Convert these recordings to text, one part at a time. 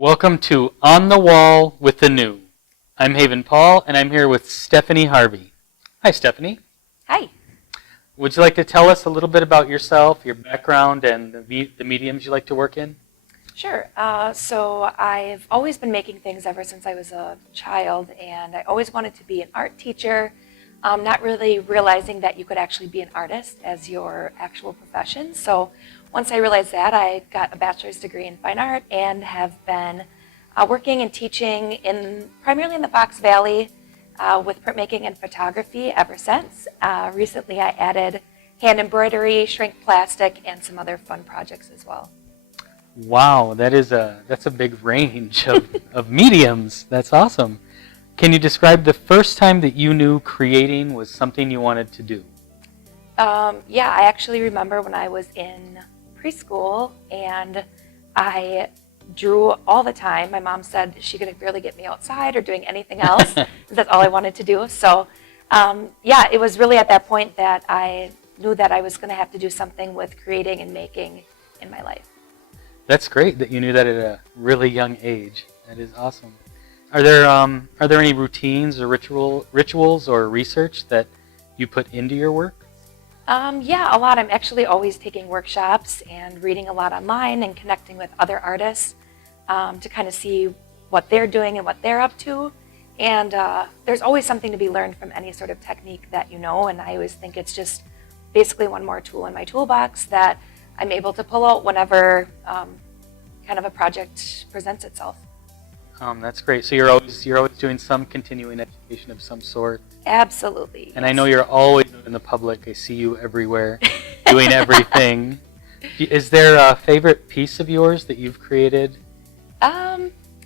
Welcome to On the Wall with the New. I'm Haven Paul, and I'm here with Stephanie Harvey. Hi, Stephanie. Hi. Would you like to tell us a little bit about yourself, your background, and the mediums you like to work in? Sure. So I've always been making things ever since I was a child, and I always wanted to be an art teacher, not really realizing that you could actually be an artist as your actual profession. So once I realized that, I got a bachelor's degree in fine art and have been working and teaching primarily in the Fox Valley with printmaking and photography ever since. Recently I added hand embroidery, shrink plastic, and some other fun projects as well. Wow, that's a big range of mediums. That's awesome. Can you describe the first time that you knew creating was something you wanted to do? Yeah, I actually remember when I was in preschool and I drew all the time. My mom said she could barely get me outside or doing anything else. That's all I wanted to do. So yeah, it was really at that point that I knew that I was going to have to do something with creating and making in my life. That's great that you knew that at a really young age. That is awesome. Are there any routines or rituals or research that you put into your work? Yeah, a lot. I'm actually always taking workshops and reading a lot online and connecting with other artists to kind of see what they're doing and what they're up to. And there's always something to be learned from any sort of technique that you know, and I always think it's just basically one more tool in my toolbox that I'm able to pull out whenever kind of a project presents itself. That's great. So you're always doing some continuing education of some sort. Absolutely. And yes. I know you're always in the public. I see you everywhere, doing everything. Is there a favorite piece of yours that you've created?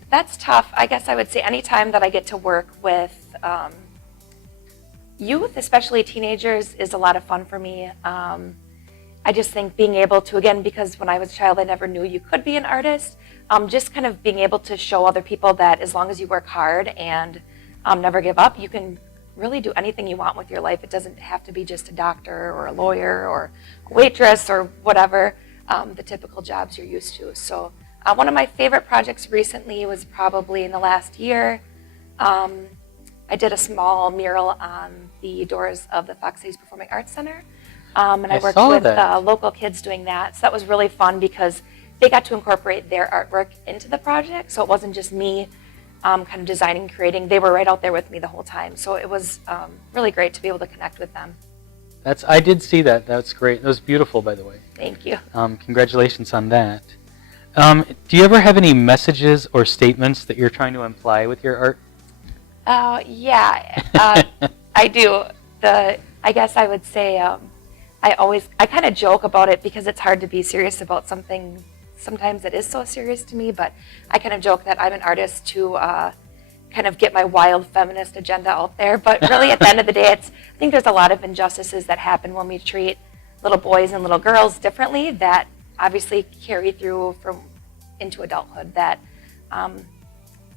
That's tough. I guess I would say anytime that I get to work with youth, especially teenagers, is a lot of fun for me. I just think being able to, again, because when I was a child, I never knew you could be an artist, just kind of being able to show other people that as long as you work hard and never give up, you can really do anything you want with your life. It doesn't have to be just a doctor or a lawyer or a waitress or whatever, the typical jobs you're used to. So one of my favorite projects recently was probably in the last year. I did a small mural on the doors of the Fox Cities Performing Arts Center. And I worked with local kids doing that. So that was really fun because they got to incorporate their artwork into the project. So it wasn't just me kind of designing, creating. They were right out there with me the whole time. So it was really great to be able to connect with them. I did see that. That's great. That was beautiful, by the way. Thank you. Congratulations on that. Do you ever have any messages or statements that you're trying to imply with your art? Yeah, I do. I guess I would say I kind of joke about it because it's hard to be serious about something. Sometimes it is so serious to me, but I kind of joke that I'm an artist to kind of get my wild feminist agenda out there. But really, at the end of the day, I think there's a lot of injustices that happen when we treat little boys and little girls differently that obviously carry through into adulthood, that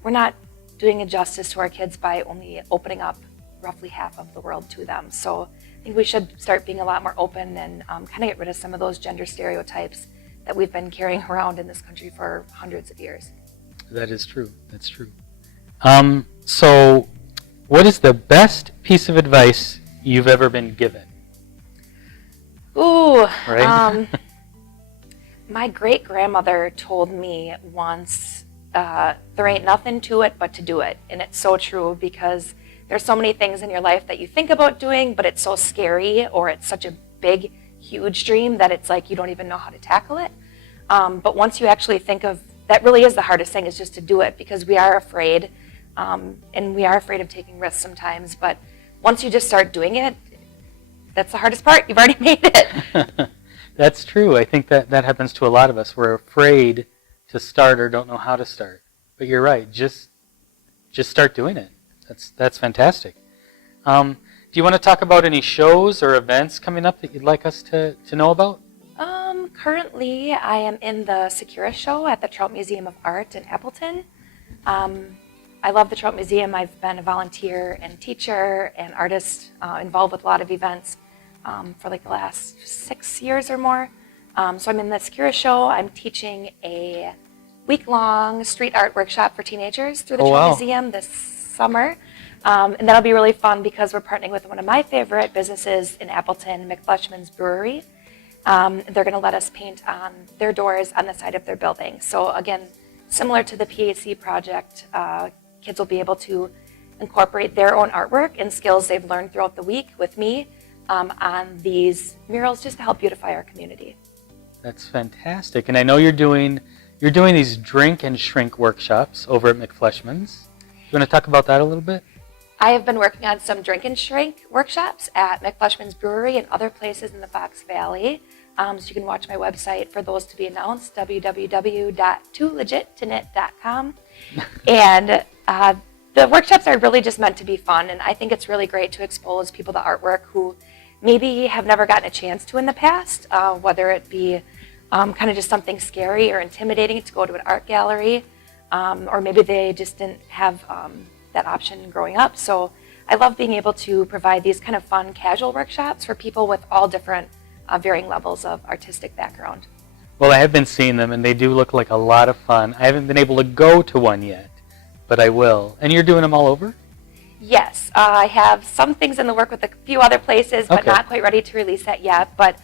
we're not doing a justice to our kids by only opening up roughly half of the world to them. So I think we should start being a lot more open and kind of get rid of some of those gender stereotypes that we've been carrying around in this country for hundreds of years. That is true. That's true. So what is the best piece of advice you've ever been given? Ooh. Right? My great-grandmother told me once, there ain't nothing to it but to do it. And it's so true because there's so many things in your life that you think about doing, but it's so scary or it's such a big, huge dream that it's like you don't even know how to tackle it. But once you actually think of, that really is the hardest thing, is just to do it, because we are afraid, and we are afraid of taking risks sometimes. But once you just start doing it, that's the hardest part. You've already made it. That's true. I think that happens to a lot of us. We're afraid to start or don't know how to start. But you're right. Just start doing it. That's fantastic. Do you want to talk about any shows or events coming up that you'd like us to know about? Currently, I am in the Secura show at the Trout Museum of Art in Appleton. I love the Trout Museum. I've been a volunteer and teacher and artist involved with a lot of events for like the last 6 years or more. So I'm in the Secura show. I'm teaching a week-long street art workshop for teenagers through the Oh, Troll wow. Museum this summer. And that'll be really fun because we're partnering with one of my favorite businesses in Appleton, McFleshman's Brewery. They're going to let us paint on their doors on the side of their building. So again, similar to the PAC project, kids will be able to incorporate their own artwork and skills they've learned throughout the week with me on these murals just to help beautify our community. That's fantastic. And I know you're doing these drink and shrink workshops over at McFleshman's. You want to talk about that a little bit? I have been working on some drink and shrink workshops at McFleshman's Brewery and other places in the Fox Valley. So you can watch my website for those to be announced, www.toolegittonit.com. And the workshops are really just meant to be fun, and I think it's really great to expose people to artwork who maybe have never gotten a chance to in the past, whether it be kind of just something scary or intimidating to go to an art gallery, or maybe they just didn't have that option growing up. So I love being able to provide these kind of fun, casual workshops for people with all different varying levels of artistic background. Well, I have been seeing them, and they do look like a lot of fun. I haven't been able to go to one yet, but I will. And you're doing them all over? Yes, I have some things in the work with a few other places, but Okay. not quite ready to release that yet. But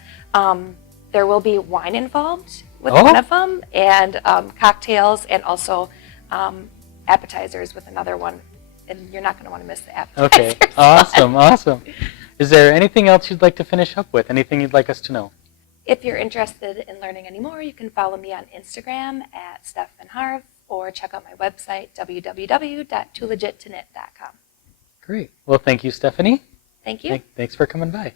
there will be wine involved with one of them, and cocktails, and also appetizers with another one. And you're not going to want to miss the appetizers. Okay, awesome, awesome. Is there anything else you'd like to finish up with? Anything you'd like us to know? If you're interested in learning any more, you can follow me on Instagram at Stephanie Harvey, or check out my website, www.toolegittonit.com. Great. Well, thank you, Stephanie. Thank you. Thanks for coming by.